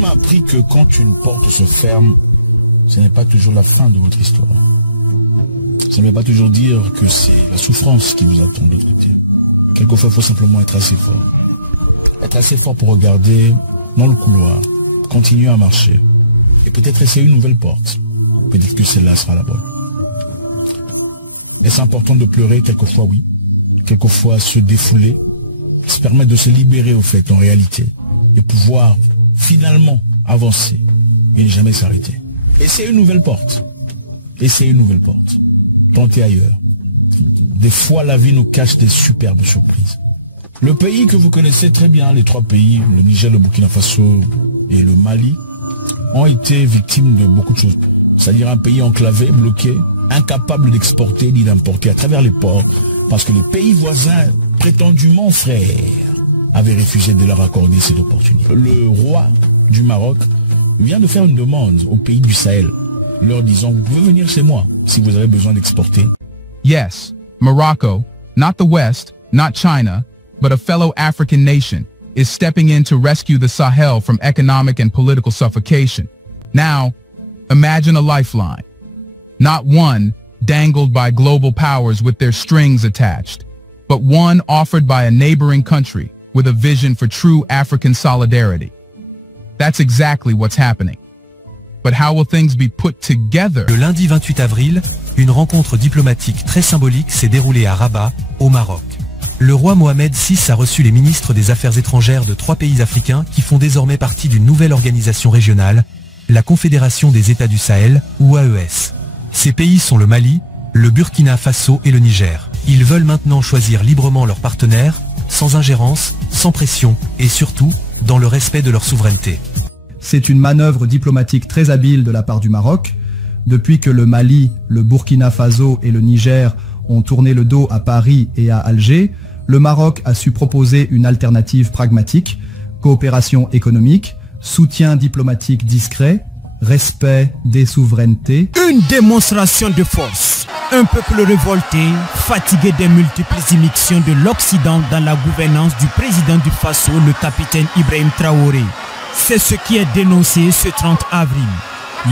m'a appris que quand une porte se ferme, ce n'est pas toujours la fin de votre histoire. Ça ne veut pas toujours dire que c'est la souffrance qui vous attend de l'autre côté. Quelquefois, il faut simplement être assez fort. Être assez fort pour regarder dans le couloir, continuer à marcher, et peut-être essayer une nouvelle porte. Peut-être que celle-là sera la bonne. Est-ce important de pleurer? Quelquefois, oui. Quelquefois, se défouler, se permettre de se libérer au fait, en réalité, et pouvoir finalement avancer et ne jamais s'arrêter. Essayez une nouvelle porte. Essayez une nouvelle porte. Tentez ailleurs. Des fois, la vie nous cache des superbes surprises. Le pays que vous connaissez très bien, les trois pays, le Niger, le Burkina Faso et le Mali, ont été victimes de beaucoup de choses. C'est-à-dire un pays enclavé, bloqué, incapable d'exporter ni d'importer à travers les ports, parce que les pays voisins, prétendument frères, avaient refusé de leur accorder cette opportunité. Le roi du Maroc vient de faire une demande aux pays du Sahel, leur disant, vous pouvez venir chez moi si vous avez besoin d'exporter. Yes, Morocco, not the West, not China, but a fellow African nation, is stepping in to rescue the Sahel from economic and political suffocation. Now, imagine a lifeline. Not one dangled by global powers with their strings attached, but one offered by a neighboring country with a vision for true African solidarity. That's exactly what's happening. But how will things be put together? Le lundi 28 avril, une rencontre diplomatique très symbolique s'est déroulée à Rabat, au Maroc. Le roi Mohamed VI a reçu les ministres des Affaires étrangères de 3 pays africains qui font désormais partie d'une nouvelle organisation régionale, la Confédération des États du Sahel, ou AES. Ces pays sont le Mali, le Burkina Faso et le Niger. Ils veulent maintenant choisir librement leurs partenaires, sans ingérence, sans pression et surtout, dans le respect de leur souveraineté. C'est une manœuvre diplomatique très habile de la part du Maroc. Depuis que le Mali, le Burkina Faso et le Niger ont tourné le dos à Paris et à Alger, le Maroc a su proposer une alternative pragmatique, coopération économique, soutien diplomatique discret, respect des souverainetés. Une démonstration de force. Un peuple révolté, fatigué des multiples immixtions de l'Occident dans la gouvernance du président du Faso, le capitaine Ibrahim Traoré. C'est ce qui est dénoncé ce 30 avril.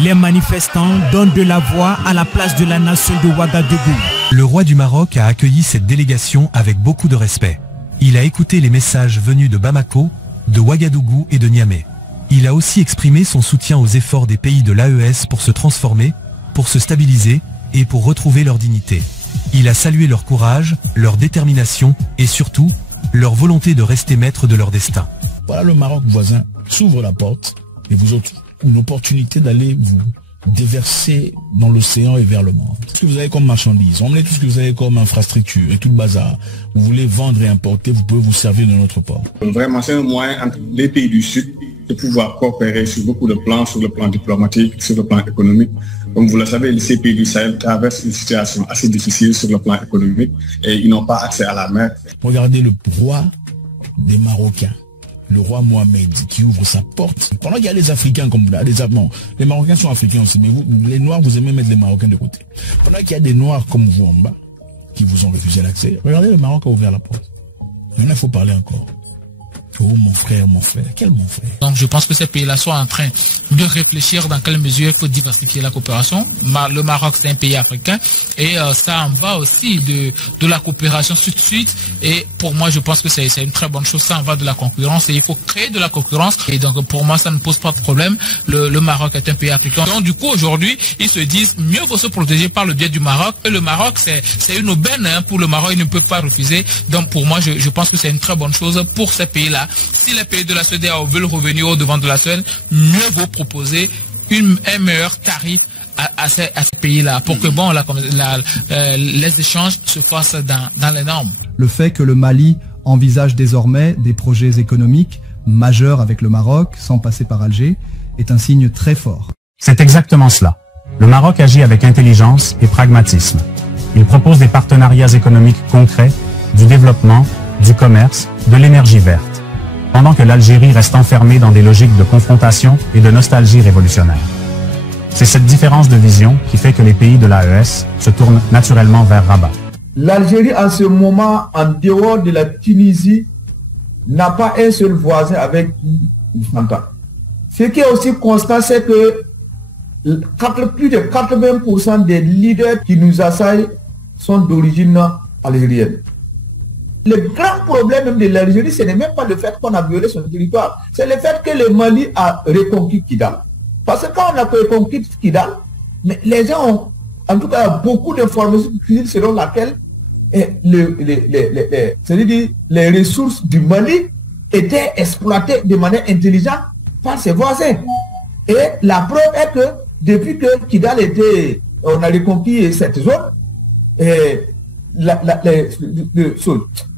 Les manifestants donnent de la voix à la place de la nation de Ouagadougou. Le roi du Maroc a accueilli cette délégation avec beaucoup de respect. Il a écouté les messages venus de Bamako, de Ouagadougou et de Niamey. Il a aussi exprimé son soutien aux efforts des pays de l'AES pour se transformer, pour se stabiliser et pour retrouver leur dignité. Il a salué leur courage, leur détermination et surtout, leur volonté de rester maître de leur destin. Voilà, le Maroc voisin s'ouvre la porte et vous autres, une opportunité d'aller vous déverser dans l'océan et vers le monde. Tout ce que vous avez comme marchandises, emmenez tout ce que vous avez comme infrastructure et tout le bazar. Vous voulez vendre et importer, vous pouvez vous servir de notre port. Vraiment, c'est un moyen entre les pays du Sud de pouvoir coopérer sur beaucoup de plans, sur le plan diplomatique, sur le plan économique. Comme vous le savez, ces pays du Sahel traversent une situation assez difficile sur le plan économique et ils n'ont pas accès à la mer. Regardez le roi des Marocains, le roi Mohamed, qui ouvre sa porte. Pendant qu'il y a les Africains comme là, les Marocains sont africains aussi, mais vous, les Noirs, vous aimez mettre les Marocains de côté. Pendant qu'il y a des Noirs comme vous en bas, qui vous ont refusé l'accès, regardez, le Maroc a ouvert la porte. Maintenant, il faut parler encore. Oh mon frère, quel mon frère. Donc je pense que ces pays-là sont en train de réfléchir dans quelle mesure il faut diversifier la coopération. Le Maroc, c'est un pays africain et ça en va aussi de la coopération sud-sud. Et pour moi, je pense que c'est une très bonne chose. Ça en va de la concurrence et il faut créer de la concurrence. Et donc pour moi, ça ne pose pas de problème. Le Maroc est un pays africain. Donc du coup, aujourd'hui, ils se disent mieux vaut se protéger par le biais du Maroc. Et le Maroc, c'est une aubaine pour le Maroc. Ils ne peuvent pas refuser. Donc pour moi, je pense que c'est une très bonne chose pour ces pays-là. Si les pays de la CEDEAO veulent revenir au devant de la scène, mieux vaut proposer un meilleur tarif à ces pays-là pour que bon, les échanges se fassent dans les normes. Le fait que le Mali envisage désormais des projets économiques majeurs avec le Maroc, sans passer par Alger, est un signe très fort. C'est exactement cela. Le Maroc agit avec intelligence et pragmatisme. Il propose des partenariats économiques concrets, du développement, du commerce, de l'énergie verte, pendant que l'Algérie reste enfermée dans des logiques de confrontation et de nostalgie révolutionnaire. C'est cette différence de vision qui fait que les pays de l'AES se tournent naturellement vers Rabat. L'Algérie, en ce moment, en dehors de la Tunisie, n'a pas un seul voisin avec qui il s'entend. Ce qui est aussi constant, c'est que plus de 80% des leaders qui nous assaillent sont d'origine algérienne. Le grand problème de l'Algérie, ce n'est même pas le fait qu'on a violé son territoire, c'est le fait que le Mali a reconquis Kidal. Parce que quand on a reconquis Kidal, mais les gens ont, en tout cas, beaucoup d'informations selon laquelle les ressources du Mali étaient exploitées de manière intelligente par ses voisins. Et la preuve est que depuis que Kidal était, on a reconquis cette zone,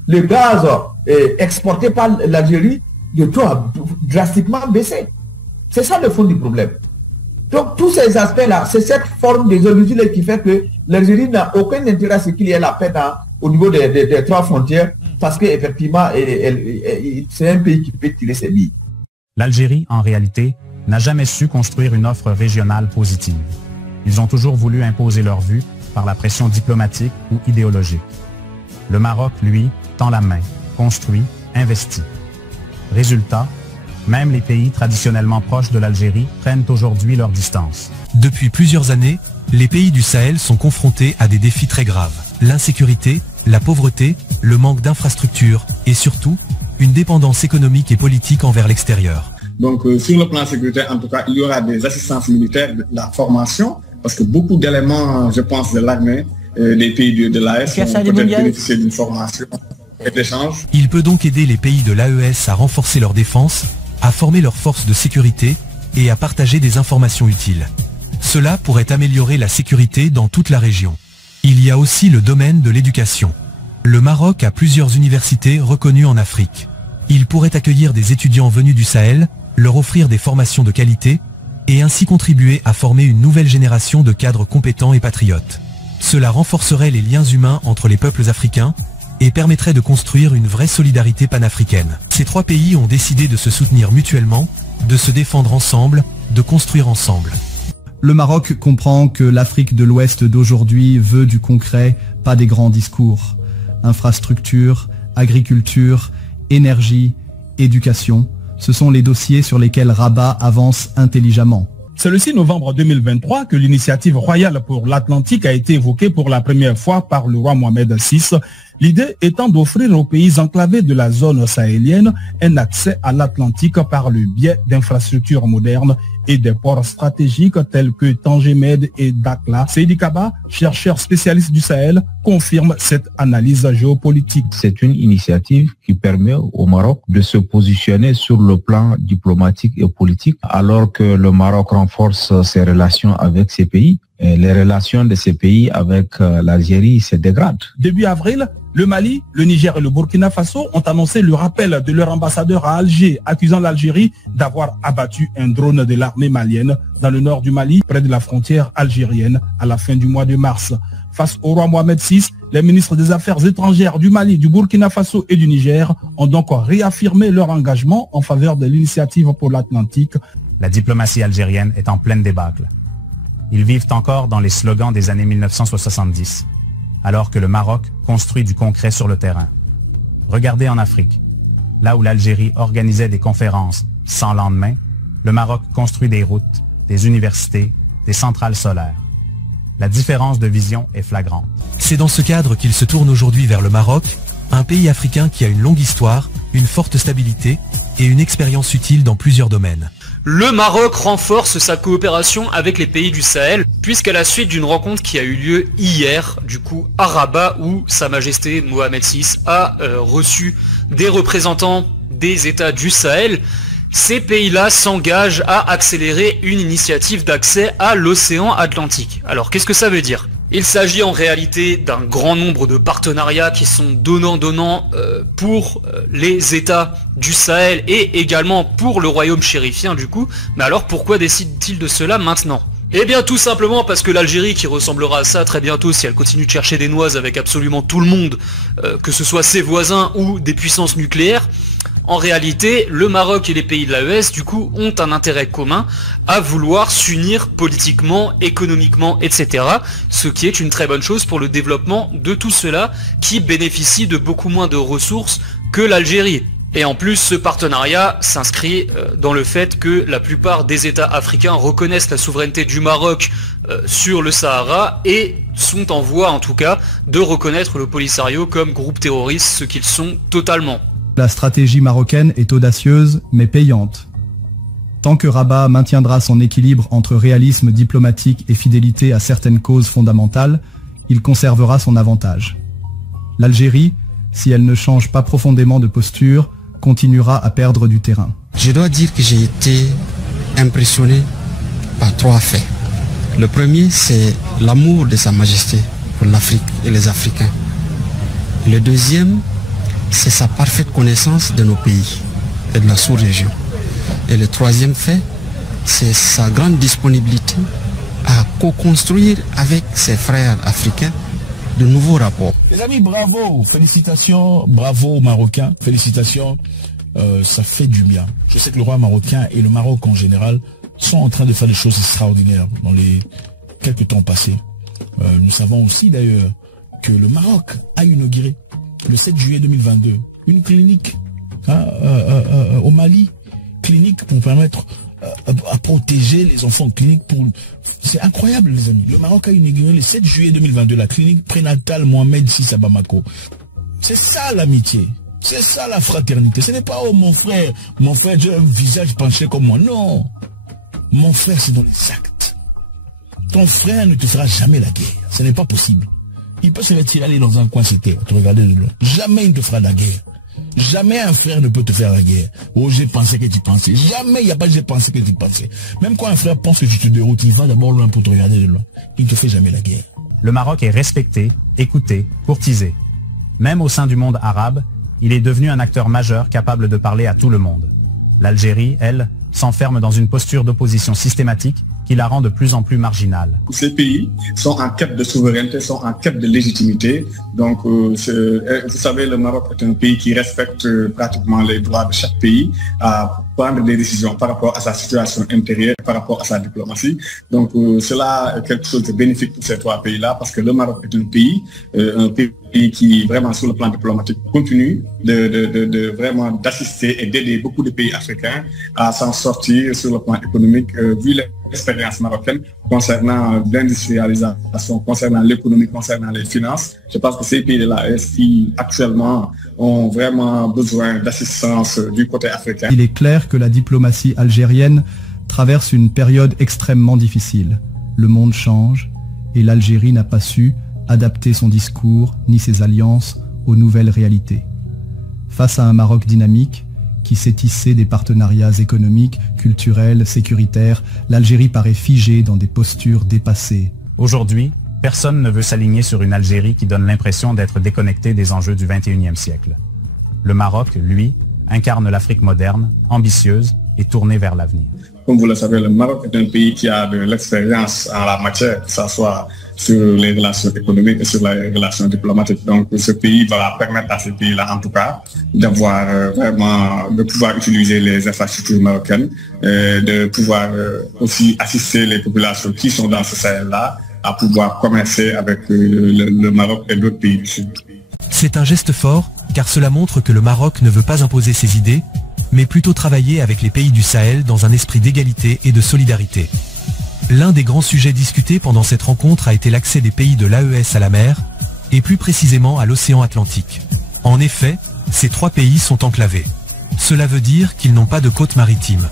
le gaz exporté par l'Algérie, le taux a drastiquement baissé. C'est ça le fond du problème. Donc tous ces aspects-là, c'est cette forme des origines qui fait que l'Algérie n'a aucun intérêt à ce qu'il y ait la paix au niveau des trois frontières, parce qu'effectivement, c'est un pays qui peut tirer ses billes. L'Algérie, en réalité, n'a jamais su construire une offre régionale positive. Ils ont toujours voulu imposer leur vue par la pression diplomatique ou idéologique. Le Maroc, lui, tend la main, construit, investit. Résultat, même les pays traditionnellement proches de l'Algérie prennent aujourd'hui leur distance. Depuis plusieurs années, les pays du Sahel sont confrontés à des défis très graves. L'insécurité, la pauvreté, le manque d'infrastructures et surtout, une dépendance économique et politique envers l'extérieur. Donc sur le plan sécuritaire, en tout cas, il y aura des assistances militaires, de la formation, parce que beaucoup d'éléments, je pense, de l'armée, les pays de l'AES vont peut-être bénéficier d'une formation et d'échanges. Il peut donc aider les pays de l'AES à renforcer leur défense, à former leurs forces de sécurité et à partager des informations utiles. Cela pourrait améliorer la sécurité dans toute la région. Il y a aussi le domaine de l'éducation. Le Maroc a plusieurs universités reconnues en Afrique. Il pourrait accueillir des étudiants venus du Sahel, leur offrir des formations de qualité et ainsi contribuer à former une nouvelle génération de cadres compétents et patriotes. Cela renforcerait les liens humains entre les peuples africains et permettrait de construire une vraie solidarité panafricaine. Ces trois pays ont décidé de se soutenir mutuellement, de se défendre ensemble, de construire ensemble. Le Maroc comprend que l'Afrique de l'Ouest d'aujourd'hui veut du concret, pas des grands discours. Infrastructure, agriculture, énergie, éducation, ce sont les dossiers sur lesquels Rabat avance intelligemment. C'est le 6 novembre 2023 que l'initiative royale pour l'Atlantique a été évoquée pour la première fois par le roi Mohamed VI, l'idée étant d'offrir aux pays enclavés de la zone sahélienne un accès à l'Atlantique par le biais d'infrastructures modernes et des ports stratégiques tels que Tanger-Med et Dakhla. Seydi Kaba, chercheur spécialiste du Sahel, confirme cette analyse géopolitique. C'est une initiative qui permet au Maroc de se positionner sur le plan diplomatique et politique, alors que le Maroc renforce ses relations avec ces pays. Et les relations de ces pays avec l'Algérie se dégradent. Début avril, le Mali, le Niger et le Burkina Faso ont annoncé le rappel de leur ambassadeur à Alger, accusant l'Algérie d'avoir abattu un drone de l'armée malienne dans le nord du Mali, près de la frontière algérienne, à la fin du mois de mars. Face au roi Mohamed VI, les ministres des Affaires étrangères du Mali, du Burkina Faso et du Niger ont donc réaffirmé leur engagement en faveur de l'initiative pour l'Atlantique. La diplomatie algérienne est en pleine débâcle. Ils vivent encore dans les slogans des années 1970, alors que le Maroc construit du concret sur le terrain. Regardez en Afrique. Là où l'Algérie organisait des conférences sans lendemain, le Maroc construit des routes, des universités, des centrales solaires. La différence de vision est flagrante. C'est dans ce cadre qu'il se tourne aujourd'hui vers le Maroc, un pays africain qui a une longue histoire, une forte stabilité et une expérience utile dans plusieurs domaines. Le Maroc renforce sa coopération avec les pays du Sahel, puisqu'à la suite d'une rencontre qui a eu lieu hier, du coup à Rabat, où Sa Majesté Mohamed VI a reçu des représentants des États du Sahel, ces pays-là s'engagent à accélérer une initiative d'accès à l'océan Atlantique. Alors qu'est-ce que ça veut dire ? Il s'agit en réalité d'un grand nombre de partenariats qui sont donnant-donnant pour les États du Sahel et également pour le royaume chérifien du coup. Mais alors pourquoi décide-t-il de cela maintenant ? Eh bien tout simplement parce que l'Algérie, qui ressemblera à ça très bientôt si elle continue de chercher des noises avec absolument tout le monde, que ce soit ses voisins ou des puissances nucléaires, en réalité, le Maroc et les pays de l'AES, du coup, ont un intérêt commun à vouloir s'unir politiquement, économiquement, etc. Ce qui est une très bonne chose pour le développement de tout cela qui bénéficie de beaucoup moins de ressources que l'Algérie. Et en plus, ce partenariat s'inscrit dans le fait que la plupart des États africains reconnaissent la souveraineté du Maroc sur le Sahara et sont en voie, en tout cas, de reconnaître le Polisario comme groupe terroriste, ce qu'ils sont totalement. La stratégie marocaine est audacieuse, mais payante. Tant que Rabat maintiendra son équilibre entre réalisme diplomatique et fidélité à certaines causes fondamentales, il conservera son avantage. L'Algérie, si elle ne change pas profondément de posture, continuera à perdre du terrain. Je dois dire que j'ai été impressionné par 3 faits. Le premier, c'est l'amour de Sa Majesté pour l'Afrique et les Africains. Le deuxième, c'est sa parfaite connaissance de nos pays et de la sous-région. Et le troisième fait, c'est sa grande disponibilité à co-construire avec ses frères africains de nouveaux rapports. Les amis, bravo, félicitations, bravo aux Marocains, félicitations, ça fait du bien. Je sais que le roi marocain et le Maroc en général sont en train de faire des choses extraordinaires dans les quelques temps passés. Nous savons aussi d'ailleurs que le Maroc a inauguré le 7 juillet 2022 une clinique au Mali, clinique pour permettre à protéger les enfants cliniques. C'est incroyable les amis. Le Maroc a inauguré le 7 juillet 2022 la clinique prénatale Mohamed VI à Bamako. C'est ça l'amitié. C'est ça la fraternité. Ce n'est pas oh mon frère, j'ai un visage penché comme moi. Non. Mon frère, c'est dans les actes. Ton frère ne te fera jamais la guerre. Ce n'est pas possible. Il peut se retirer, aller dans un coin, c'était, te regarder de loin. Jamais il ne te fera la guerre. Jamais un frère ne peut te faire la guerre. Oh, j'ai pensé que tu pensais. Jamais il n'y a pas j'ai pensé que tu pensais. Même quand un frère pense que tu te déroutes, il va d'abord loin pour te regarder de loin. Il ne te fait jamais la guerre. Le Maroc est respecté, écouté, courtisé. Même au sein du monde arabe, il est devenu un acteur majeur capable de parler à tout le monde. L'Algérie, elle, s'enferme dans une posture d'opposition systématique qui la rend de plus en plus marginale. Ces pays sont en quête de souveraineté, sont en quête de légitimité. Donc, vous savez, le Maroc est un pays qui respecte pratiquement les droits de chaque pays à prendre des décisions par rapport à sa situation intérieure, par rapport à sa diplomatie. Donc, cela est quelque chose de bénéfique pour ces 3 pays-là parce que le Maroc est un pays qui, vraiment, sur le plan diplomatique, continue de vraiment d'assister et d'aider beaucoup de pays africains à s'en sortir sur le plan économique, vu l'expérience marocaine concernant l'industrialisation, concernant l'économie, concernant les finances. Je pense que ces pays de l'AES qui actuellement ont vraiment besoin d'assistance du côté africain. Il est clair que la diplomatie algérienne traverse une période extrêmement difficile. Le monde change et l'Algérie n'a pas su adapter son discours ni ses alliances aux nouvelles réalités. Face à un Maroc dynamique, qui s'est tissé des partenariats économiques, culturels, sécuritaires, l'Algérie paraît figée dans des postures dépassées. Aujourd'hui, personne ne veut s'aligner sur une Algérie qui donne l'impression d'être déconnectée des enjeux du XXIe siècle. Le Maroc, lui, incarne l'Afrique moderne, ambitieuse et tournée vers l'avenir. Comme vous le savez, le Maroc est un pays qui a de l'expérience en la matière, que ce soit sur les relations économiques et sur les relations diplomatiques. Donc ce pays va permettre à ces pays-là, en tout cas, d'avoir vraiment, de pouvoir utiliser les infrastructures marocaines, de pouvoir aussi assister les populations qui sont dans ce Sahel-là à pouvoir commercer avec le Maroc et d'autres pays du Sud. C'est un geste fort, car cela montre que le Maroc ne veut pas imposer ses idées, mais plutôt travailler avec les pays du Sahel dans un esprit d'égalité et de solidarité. L'un des grands sujets discutés pendant cette rencontre a été l'accès des pays de l'AES à la mer, et plus précisément à l'océan Atlantique. En effet, ces 3 pays sont enclavés. Cela veut dire qu'ils n'ont pas de côte maritime.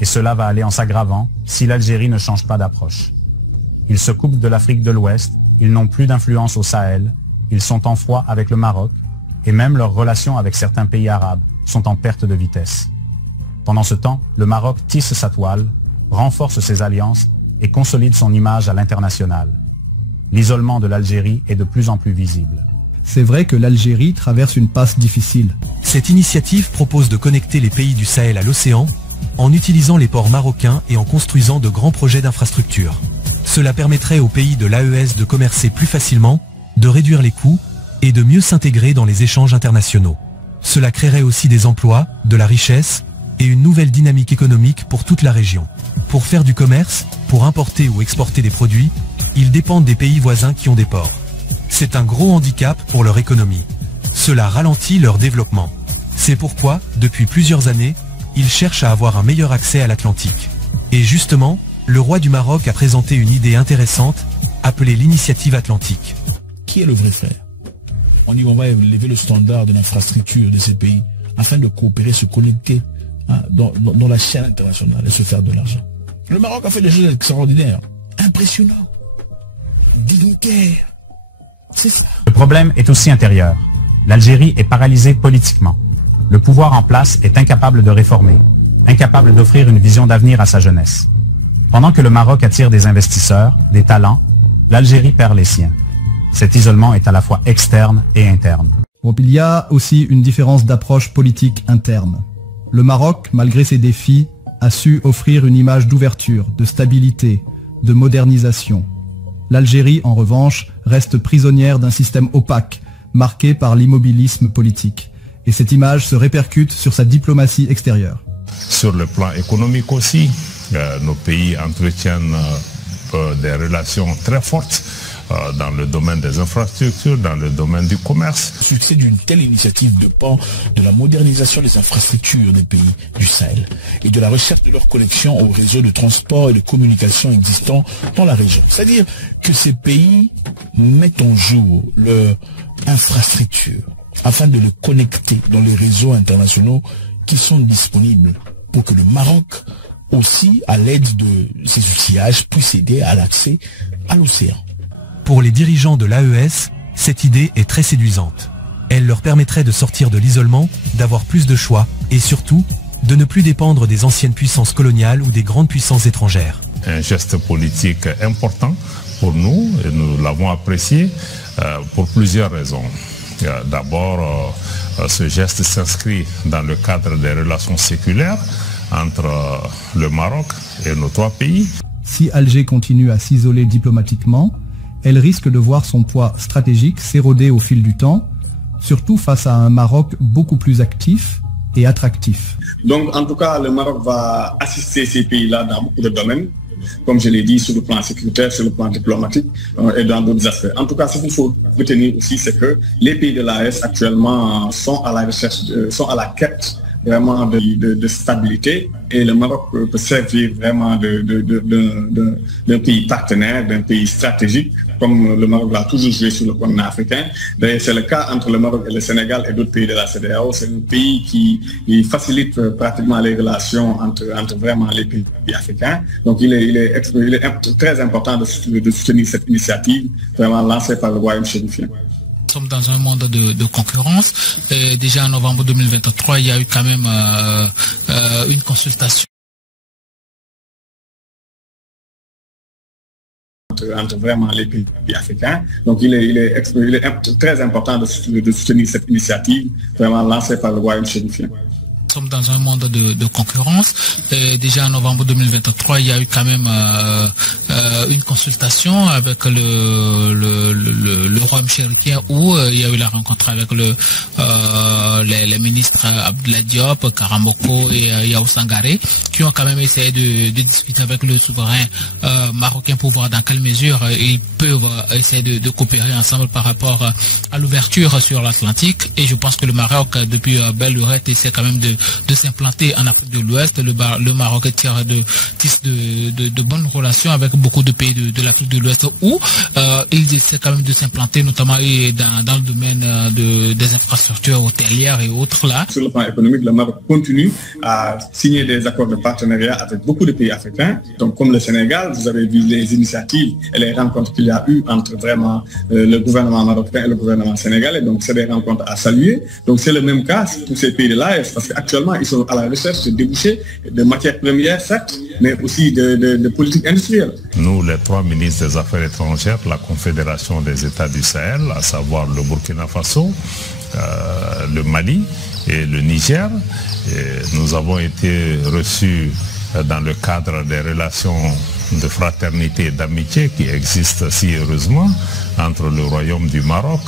Et cela va aller en s'aggravant si l'Algérie ne change pas d'approche. Ils se coupent de l'Afrique de l'Ouest, ils n'ont plus d'influence au Sahel, ils sont en froid avec le Maroc, et même leurs relations avec certains pays arabes sont en perte de vitesse. Pendant ce temps, le Maroc tisse sa toile, renforce ses alliances et consolide son image à l'international. L'isolement de l'Algérie est de plus en plus visible. C'est vrai que l'Algérie traverse une passe difficile. Cette initiative propose de connecter les pays du Sahel à l'océan en utilisant les ports marocains et en construisant de grands projets d'infrastructure. Cela permettrait aux pays de l'AES de commercer plus facilement, de réduire les coûts et de mieux s'intégrer dans les échanges internationaux. Cela créerait aussi des emplois, de la richesse et une nouvelle dynamique économique pour toute la région. Pour faire du commerce, pour importer ou exporter des produits, ils dépendent des pays voisins qui ont des ports. C'est un gros handicap pour leur économie. Cela ralentit leur développement. C'est pourquoi, depuis plusieurs années, il cherche à avoir un meilleur accès à l'Atlantique. Et justement, le roi du Maroc a présenté une idée intéressante, appelée l'initiative atlantique. Qui est le vrai frère? On dit qu'on va élever le standard de l'infrastructure de ces pays afin de coopérer, se connecter dans la chaîne internationale et se faire de l'argent. Le Maroc a fait des choses extraordinaires, impressionnantes, dignitaires. C'est ça. Le problème est aussi intérieur. L'Algérie est paralysée politiquement. Le pouvoir en place est incapable de réformer, incapable d'offrir une vision d'avenir à sa jeunesse. Pendant que le Maroc attire des investisseurs, des talents, l'Algérie perd les siens. Cet isolement est à la fois externe et interne. Bon, il y a aussi une différence d'approche politique interne. Le Maroc, malgré ses défis, a su offrir une image d'ouverture, de stabilité, de modernisation. L'Algérie, en revanche, reste prisonnière d'un système opaque, marqué par l'immobilisme politique. Et cette image se répercute sur sa diplomatie extérieure. Sur le plan économique aussi, nos pays entretiennent des relations très fortes dans le domaine des infrastructures, dans le domaine du commerce. Le succès d'une telle initiative dépend de la modernisation des infrastructures des pays du Sahel et de la recherche de leur connexion aux réseaux de transport et de communication existants dans la région. C'est-à-dire que ces pays mettent en jour leur infrastructure afin de les connecter dans les réseaux internationaux qui sont disponibles pour que le Maroc aussi, à l'aide de ces outillages, puisse aider à l'accès à l'océan. Pour les dirigeants de l'AES, cette idée est très séduisante. Elle leur permettrait de sortir de l'isolement, d'avoir plus de choix et surtout, de ne plus dépendre des anciennes puissances coloniales ou des grandes puissances étrangères. Un geste politique important pour nous et nous l'avons apprécié pour plusieurs raisons. D'abord, ce geste s'inscrit dans le cadre des relations séculaires entre le Maroc et nos trois pays. Si Alger continue à s'isoler diplomatiquement, elle risque de voir son poids stratégique s'éroder au fil du temps, surtout face à un Maroc beaucoup plus actif et attractif. Donc, en tout cas, le Maroc va assister ces pays-là dans beaucoup de domaines, comme je l'ai dit, sur le plan sécuritaire, sur le plan diplomatique et dans d'autres aspects. En tout cas, ce qu'il faut retenir aussi, c'est que les pays de l'AES actuellement sont à la recherche, sont à la quête vraiment de stabilité, et le Maroc peut servir vraiment d'un pays partenaire, d'un pays stratégique, comme le Maroc l'a toujours joué sur le continent africain. D'ailleurs, c'est le cas entre le Maroc et le Sénégal et d'autres pays de la CEDEAO. C'est un pays qui facilite pratiquement les relations entre vraiment les pays africains. Donc il est très important de soutenir cette initiative vraiment lancée par le royaume chérifien. Nous sommes dans un monde de concurrence. Et déjà en novembre 2023, il y a eu quand même une consultation entre vraiment les pays africains. Donc il est très important de soutenir cette initiative vraiment lancée par le royaume chérifien. Nous sommes dans un monde de concurrence. Et déjà en novembre 2023, il y a eu quand même une consultation avec le royaume chérifien où il y a eu la rencontre avec les ministres Abdoulaye Diop, Karamoko et Yao Sangaré, qui ont quand même essayé de discuter avec le souverain marocain pour voir dans quelle mesure ils peuvent essayer de coopérer ensemble par rapport à l'ouverture sur l'Atlantique. Et je pense que le Maroc, depuis belle lurette, essaie quand même de s'implanter en Afrique de l'Ouest. Le Maroc tisse de bonnes relations avec beaucoup de pays de l'Afrique de l'Ouest où ils essaient quand même de s'implanter, notamment dans le domaine des infrastructures hôtelières et autres là. Sur le plan économique, le Maroc continue à signer des accords de partenariat avec beaucoup de pays africains. Donc comme le Sénégal, vous avez vu les initiatives et les rencontres qu'il y a eu entre vraiment le gouvernement marocain et le gouvernement sénégalais. Donc c'est des rencontres à saluer. Donc c'est le même cas pour ces pays de l'AES, parce qu'actuellement ils sont à la recherche de débouchés de matières premières, certes, mais aussi de politique industrielle. Nous, les trois ministres des Affaires étrangères, la Confédération des États du Sahel, à savoir le Burkina Faso, le Mali et le Niger, et nous avons été reçus dans le cadre des relations de fraternité et d'amitié qui existent si heureusement entre le Royaume du Maroc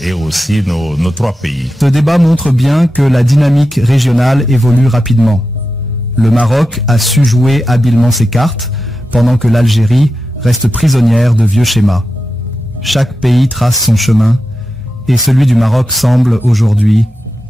et aussi nos trois pays. Ce débat montre bien que la dynamique régionale évolue rapidement. Le Maroc a su jouer habilement ses cartes, pendant que l'Algérie reste prisonnière de vieux schémas. Chaque pays trace son chemin, et celui du Maroc semble aujourd'hui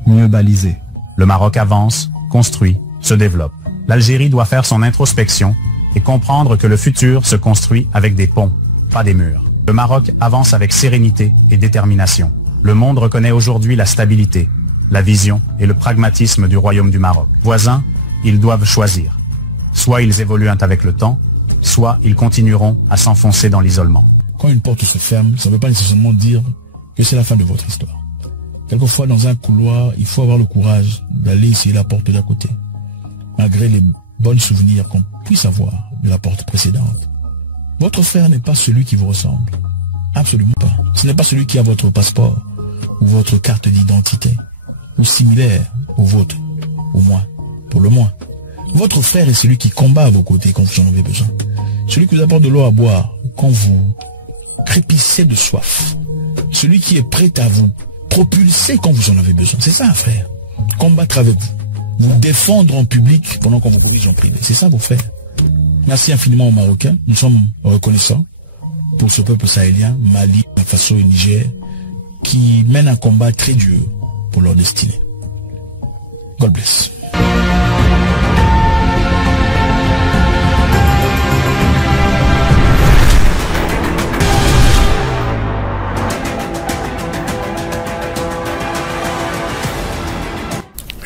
mieux balisés. Le Maroc avance, construit, se développe. L'Algérie doit faire son introspection et comprendre que le futur se construit avec des ponts, pas des murs. Le Maroc avance avec sérénité et détermination. Le monde reconnaît aujourd'hui la stabilité, la vision et le pragmatisme du royaume du Maroc. Voisins, ils doivent choisir. Soit ils évoluent avec le temps, soit ils continueront à s'enfoncer dans l'isolement. Quand une porte se ferme, ça ne veut pas nécessairement dire que c'est la fin de votre histoire. Quelquefois, dans un couloir, il faut avoir le courage d'aller essayer la porte d'à côté, malgré les bons souvenirs qu'on puisse avoir de la porte précédente. Votre frère n'est pas celui qui vous ressemble. Absolument pas. Ce n'est pas celui qui a votre passeport ou votre carte d'identité, ou similaire au vôtre, au moins, pour le moins. Votre frère est celui qui combat à vos côtés quand vous en avez besoin. Celui qui vous apporte de l'eau à boire quand vous crépissez de soif. Celui qui est prêt à vous propulser quand vous en avez besoin. C'est ça un frère. Combattre avec vous. Vous défendre en public pendant qu'on vous corrige en privé. C'est ça vos frères. Merci infiniment aux Marocains. Nous sommes reconnaissants pour ce peuple sahélien, Mali, Faso et Niger, qui mènent un combat très dur pour leur destinée. God bless.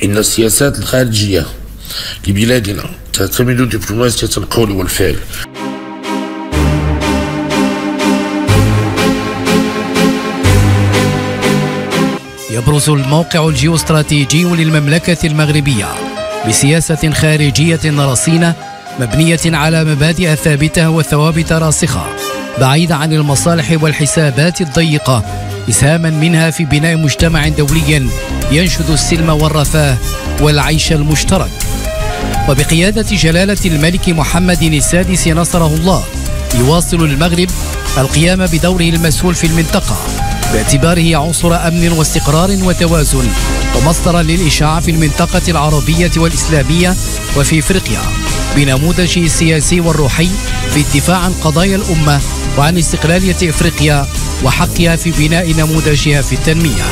إن السياسات الخارجية لبلادنا تعتمد دبلوماسية القول والفعل. يبرز الموقع الجيوستراتيجي للمملكة المغربية بسياسة خارجية رصينة مبنية على مبادئ ثابتة وثوابت راسخة بعيدة عن المصالح والحسابات الضيقة، إسهاما منها في بناء مجتمع دولي ينشد السلم والرفاه والعيش المشترك. وبقيادة جلالة الملك محمد السادس نصره الله، يواصل المغرب القيام بدوره المسؤول في المنطقة باعتباره عنصر أمن واستقرار وتوازن ومصدرا للإشاعة في المنطقة العربية والإسلامية وفي إفريقيا، بنموذجه السياسي والروحي في الدفاع عن قضايا الأمة وعن استقلالية إفريقيا وحقها في بناء نموذجها في التنمية.